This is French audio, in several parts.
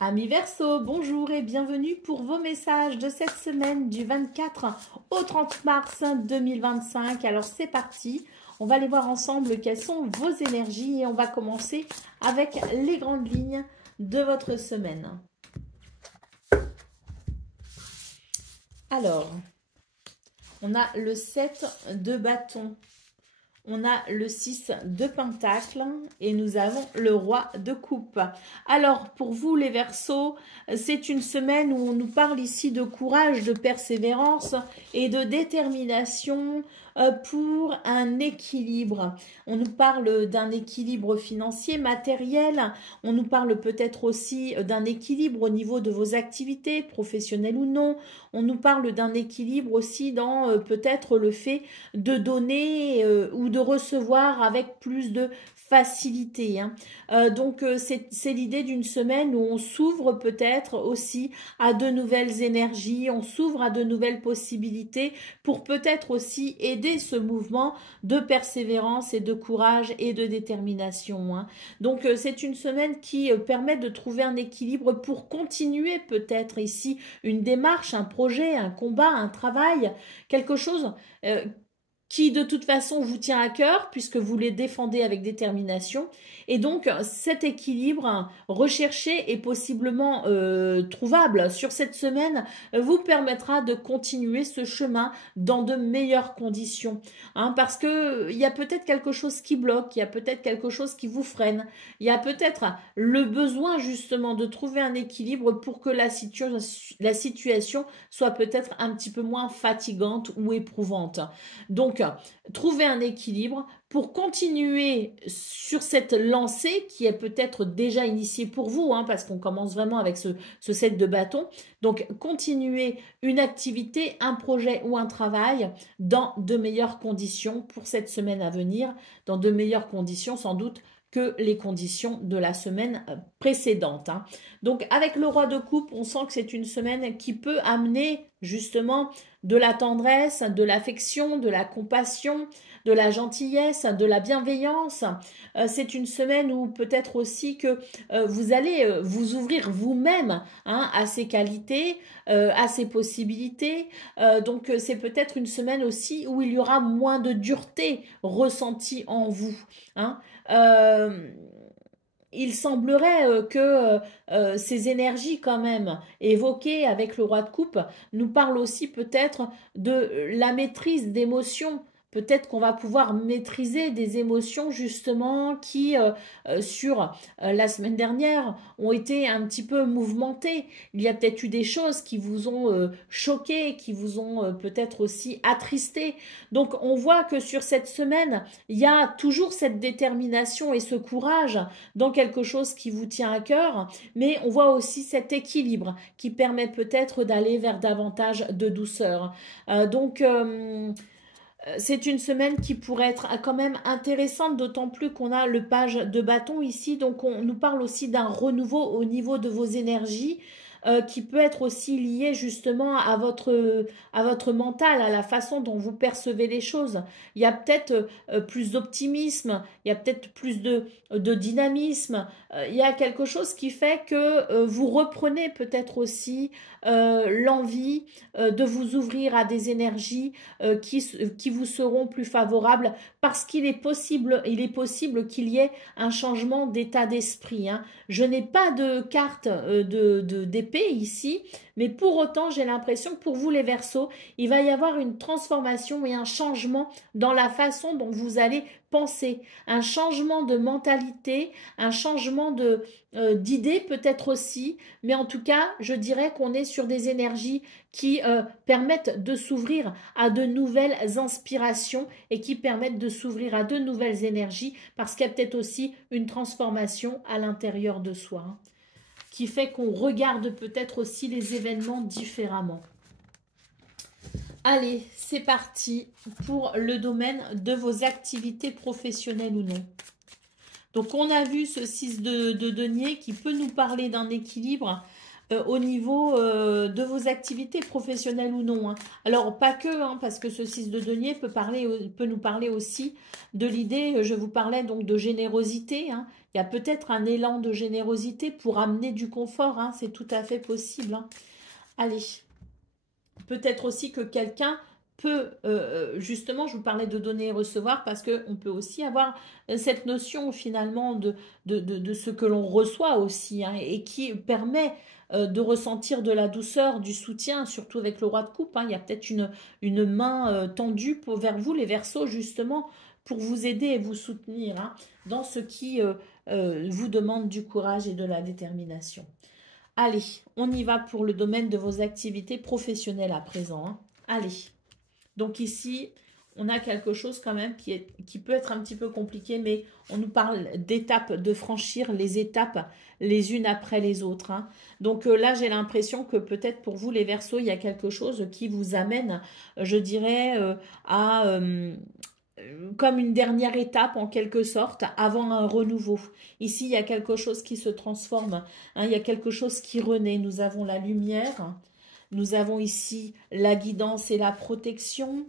Amis Verseau, bonjour et bienvenue pour vos messages de cette semaine du 24 au 30 mars 2025. Alors c'est parti, on va aller voir ensemble quelles sont vos énergies et on va commencer avec les grandes lignes de votre semaine. Alors, on a le 7 de bâton. On a le 6 de pentacle et nous avons le roi de coupe. Alors, pour vous les Verseaux, c'est une semaine où on nous parle ici de courage, de persévérance et de détermination pour un équilibre. On nous parle d'un équilibre financier, matériel. On nous parle peut-être aussi d'un équilibre au niveau de vos activités, professionnelles ou non. On nous parle d'un équilibre aussi dans peut-être le fait de donner ou de recevoir avec plus de facilité. Donc, c'est l'idée d'une semaine où on s'ouvre peut-être aussi à de nouvelles énergies, on s'ouvre à de nouvelles possibilités pour peut-être aussi aider ce mouvement de persévérance et de courage et de détermination. Donc, c'est une semaine qui permet de trouver un équilibre pour continuer peut-être ici une démarche, un projet, un combat, un travail, quelque chose qui de toute façon vous tient à cœur puisque vous les défendez avec détermination. Et donc cet équilibre recherché et possiblement trouvable sur cette semaine vous permettra de continuer ce chemin dans de meilleures conditions. Parce que il y a peut-être quelque chose qui bloque, il y a peut-être quelque chose qui vous freine, il y a peut-être le besoin justement de trouver un équilibre pour que la situation soit peut-être un petit peu moins fatigante ou éprouvante. Donc, trouver un équilibre pour continuer sur cette lancée qui est peut-être déjà initiée pour vous, parce qu'on commence vraiment avec ce set de bâton. Donc, continuer une activité, un projet ou un travail dans de meilleures conditions pour cette semaine à venir, dans de meilleures conditions sans doute que les conditions de la semaine précédente. Donc, avec le roi de coupe, on sent que c'est une semaine qui peut amener justement de la tendresse, de l'affection, de la compassion, de la gentillesse, de la bienveillance. C'est une semaine où peut-être aussi que vous allez vous ouvrir vous-même à ces qualités, à ces possibilités. Donc c'est peut-être une semaine aussi où il y aura moins de dureté ressentie en vous. Il semblerait que ces énergies quand même évoquées avec le roi de coupe nous parlent aussi peut-être de la maîtrise d'émotions. Peut-être qu'on va pouvoir maîtriser des émotions justement qui, sur la semaine dernière, ont été un petit peu mouvementées. Il y a peut-être eu des choses qui vous ont choqué, qui vous ont peut-être aussi attristé. Donc on voit que sur cette semaine, il y a toujours cette détermination et ce courage dans quelque chose qui vous tient à cœur, mais on voit aussi cet équilibre qui permet peut-être d'aller vers davantage de douceur. C'est une semaine qui pourrait être quand même intéressante, d'autant plus qu'on a le page de bâton ici. Donc, on nous parle aussi d'un renouveau au niveau de vos énergies qui peut être aussi lié justement à votre mental, à la façon dont vous percevez les choses. Il y a peut-être plus d'optimisme, il y a peut-être plus de dynamisme. Il y a quelque chose qui fait que vous reprenez peut-être aussi l'envie de vous ouvrir à des énergies qui vous seront plus favorables parce qu'il est possible qu'il y ait un changement d'état d'esprit. Je n'ai pas de carte d'épée ici, mais pour autant, j'ai l'impression que pour vous les Verseaux, il va y avoir une transformation et un changement dans la façon dont vous allez penser, un changement de mentalité, un changement d'idées peut-être aussi, mais en tout cas, je dirais qu'on est sur des énergies qui permettent de s'ouvrir à de nouvelles inspirations et qui permettent de s'ouvrir à de nouvelles énergies parce qu'il y a peut-être aussi une transformation à l'intérieur de soi qui fait qu'on regarde peut-être aussi les événements différemment. Allez, c'est parti pour le domaine de vos activités professionnelles ou non. Donc, on a vu ce 6 de denier qui peut nous parler d'un équilibre au niveau de vos activités professionnelles ou non. Alors, pas que, parce que ce 6 de denier peut nous parler aussi de l'idée, je vous parlais donc de générosité, Il y a peut-être un élan de générosité pour amener du confort, hein, c'est tout à fait possible. Hein. Allez, peut-être aussi que quelqu'un peut, justement, je vous parlais de donner et recevoir, parce qu'on peut aussi avoir cette notion finalement de ce que l'on reçoit aussi, hein, et qui permet de ressentir de la douceur, du soutien, surtout avec le roi de coupe. Hein. Il y a peut-être une main tendue vers vous, les Verseaux, justement, pour vous aider et vous soutenir, hein, dans ce qui vous demande du courage et de la détermination. Allez, on y va pour le domaine de vos activités professionnelles à présent. Hein. Allez. Donc ici, on a quelque chose quand même qui peut être un petit peu compliqué, mais on nous parle d'étapes, de franchir les étapes les unes après les autres. Hein. Donc là, j'ai l'impression que peut-être pour vous, les Verseaux, il y a quelque chose qui vous amène, je dirais, à... comme une dernière étape en quelque sorte avant un renouveau. Ici, il y a quelque chose qui se transforme, hein, il y a quelque chose qui renaît. Nous avons la lumière, nous avons ici la guidance et la protection,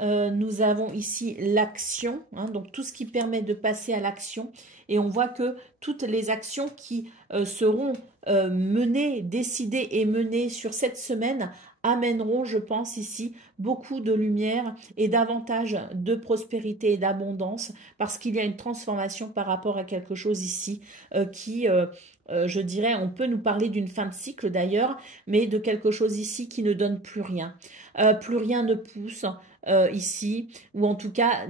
nous avons ici l'action, hein, donc tout ce qui permet de passer à l'action. Et on voit que toutes les actions qui seront menées, décidées et menées sur cette semaine amèneront, je pense ici, beaucoup de lumière et davantage de prospérité et d'abondance, parce qu'il y a une transformation par rapport à quelque chose ici je dirais, on peut nous parler d'une fin de cycle d'ailleurs, mais de quelque chose ici qui ne donne plus rien. Plus rien ne pousse ici, ou en tout cas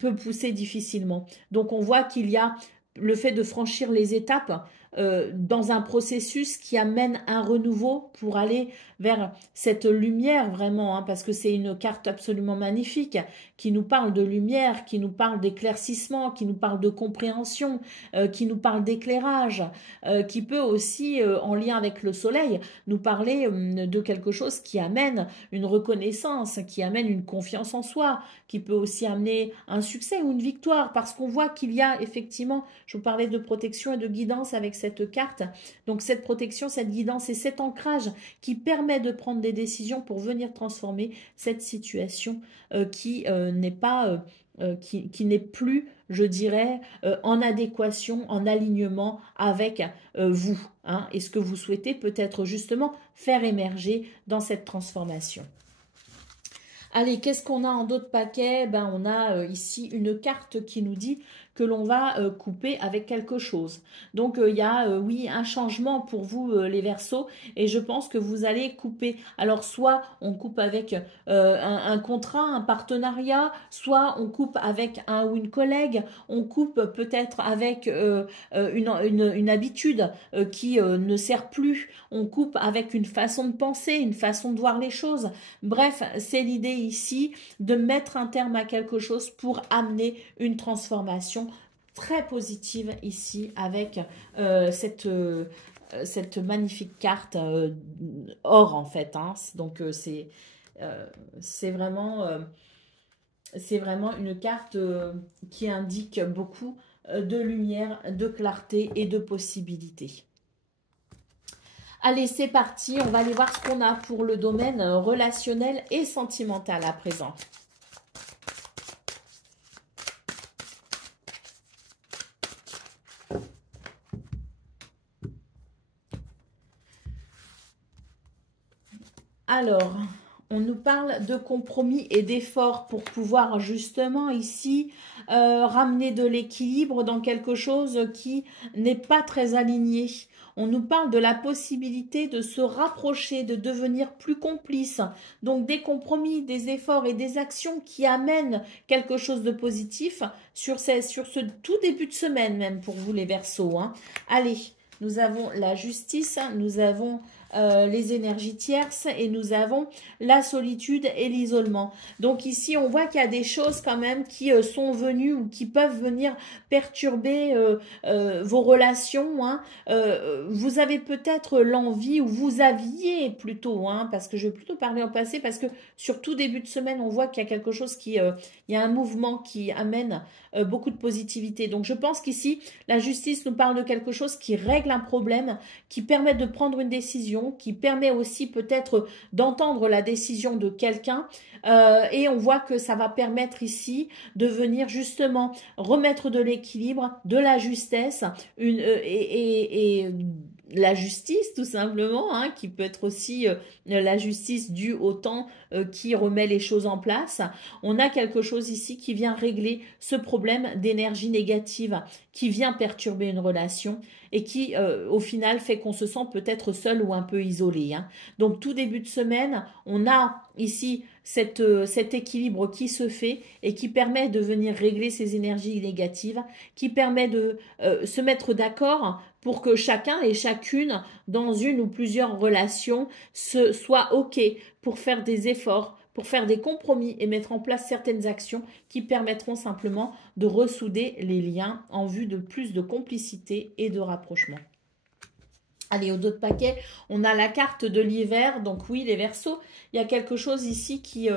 peut pousser difficilement. Donc on voit qu'il y a le fait de franchir les étapes dans un processus qui amène un renouveau pour aller vers cette lumière vraiment, hein, parce que c'est une carte absolument magnifique qui nous parle de lumière, qui nous parle d'éclaircissement, qui nous parle de compréhension, qui nous parle d'éclairage, qui peut aussi, en lien avec le soleil, nous parler de quelque chose qui amène une reconnaissance, qui amène une confiance en soi, qui peut aussi amener un succès ou une victoire, parce qu'on voit qu'il y a effectivement, je vous parlais de protection et de guidance avec cette carte, donc cette protection, cette guidance et cet ancrage qui permet de prendre des décisions pour venir transformer cette situation qui n'est pas... qui n'est plus, je dirais, en adéquation, en alignement avec vous, hein, et ce que vous souhaitez peut-être justement faire émerger dans cette transformation. Allez, qu'est-ce qu'on a en d'autres paquets? Ben, on a ici une carte qui nous dit que l'on va couper avec quelque chose. Donc, il y a, oui, un changement pour vous, les Verseaux, et je pense que vous allez couper. Alors, soit on coupe avec un contrat, un partenariat, soit on coupe avec un ou une collègue, on coupe peut-être avec une habitude qui ne sert plus, on coupe avec une façon de penser, une façon de voir les choses. Bref, c'est l'idée ici de mettre un terme à quelque chose pour amener une transformation très positive ici avec cette magnifique carte or en fait. Hein. Donc c'est vraiment une carte qui indique beaucoup de lumière, de clarté et de possibilités. Allez, c'est parti, on va aller voir ce qu'on a pour le domaine relationnel et sentimental à présent. Alors, on nous parle de compromis et d'efforts pour pouvoir justement ici ramener de l'équilibre dans quelque chose qui n'est pas très aligné. On nous parle de la possibilité de se rapprocher, de devenir plus complice. Donc des compromis, des efforts et des actions qui amènent quelque chose de positif sur ce tout début de semaine même pour vous les Verseaux. Hein. Allez, nous avons la justice, nous avons les énergies tierces et nous avons la solitude et l'isolement. Donc ici, on voit qu'il y a des choses quand même qui sont venues ou qui peuvent venir perturber vos relations. Hein. Vous avez peut-être l'envie, ou vous aviez plutôt, hein, parce que je vais plutôt parler au passé, parce que sur tout début de semaine, on voit qu'il y a quelque chose il y a un mouvement qui amène beaucoup de positivité. Donc je pense qu'ici, la justice nous parle de quelque chose qui règle un problème, qui permet de prendre une décision, décision, qui permet aussi peut-être d'entendre la décision de quelqu'un. Et on voit que ça va permettre ici de venir justement remettre de l'équilibre, de la justesse et la justice tout simplement, hein, qui peut être aussi la justice due au temps qui remet les choses en place. On a quelque chose ici qui vient régler ce problème d'énergie négative qui vient perturber une relation et qui au final fait qu'on se sent peut-être seul ou un peu isolé, hein. Donc tout début de semaine, on a ici cet équilibre qui se fait et qui permet de venir régler ces énergies négatives, qui permet de se mettre d'accord pour que chacun et chacune dans une ou plusieurs relations soit OK pour faire des efforts, pour faire des compromis et mettre en place certaines actions qui permettront simplement de ressouder les liens en vue de plus de complicité et de rapprochement. Allez, au dos de paquet, on a la carte de l'hiver. Donc oui, les Verseaux, il y a quelque chose ici qui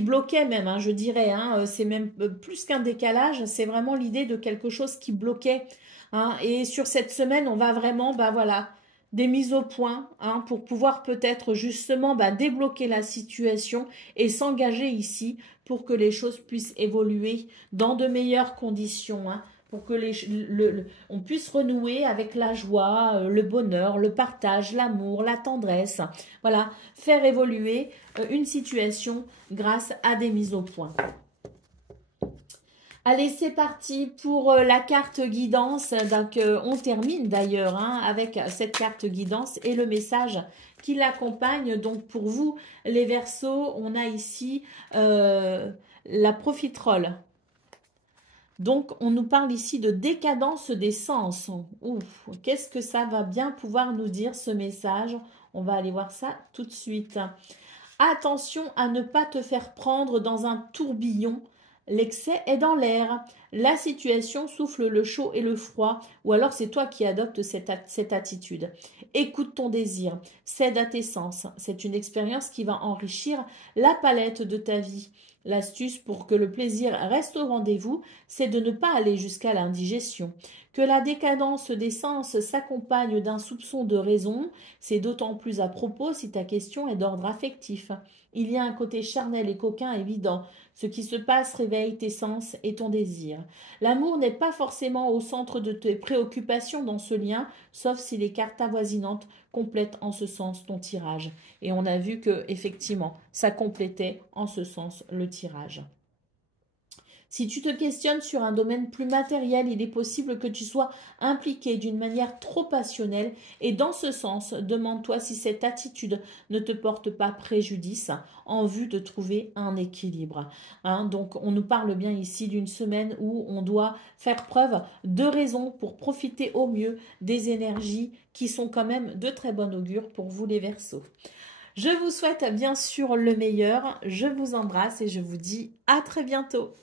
bloquait même, hein, je dirais. Hein, c'est même plus qu'un décalage, c'est vraiment l'idée de quelque chose qui bloquait. Hein, et sur cette semaine, on va vraiment, bah voilà, des mises au point, hein, pour pouvoir peut-être justement débloquer la situation et s'engager ici pour que les choses puissent évoluer dans de meilleures conditions, hein, pour que on puisse renouer avec la joie, le bonheur, le partage, l'amour, la tendresse. Voilà, faire évoluer une situation grâce à des mises au point. Allez, c'est parti pour la carte guidance. Donc, on termine d'ailleurs avec cette carte guidance et le message qui l'accompagne. Donc, pour vous, les Verseaux, on a ici la profiterole. Donc, on nous parle ici de décadence des sens. Ouf, qu'est-ce que ça va bien pouvoir nous dire, ce message? On va aller voir ça tout de suite. Attention à ne pas te faire prendre dans un tourbillon. L'excès est dans l'air. La situation souffle le chaud et le froid, ou alors c'est toi qui adoptes cette attitude. Écoute ton désir, cède à tes sens. C'est une expérience qui va enrichir la palette de ta vie. L'astuce pour que le plaisir reste au rendez-vous, c'est de ne pas aller jusqu'à l'indigestion. Que la décadence des sens s'accompagne d'un soupçon de raison, c'est d'autant plus à propos si ta question est d'ordre affectif. Il y a un côté charnel et coquin évident. Ce qui se passe réveille tes sens et ton désir. L'amour n'est pas forcément au centre de tes préoccupations dans ce lien, sauf si les cartes avoisinantes complètent en ce sens ton tirage. Et on a vu que effectivement, ça complétait en ce sens le tirage. Si tu te questionnes sur un domaine plus matériel, il est possible que tu sois impliqué d'une manière trop passionnelle et dans ce sens, demande-toi si cette attitude ne te porte pas préjudice en vue de trouver un équilibre. Hein, donc, on nous parle bien ici d'une semaine où on doit faire preuve de raison pour profiter au mieux des énergies qui sont quand même de très bon augure pour vous les Verseaux. Je vous souhaite bien sûr le meilleur, je vous embrasse et je vous dis à très bientôt.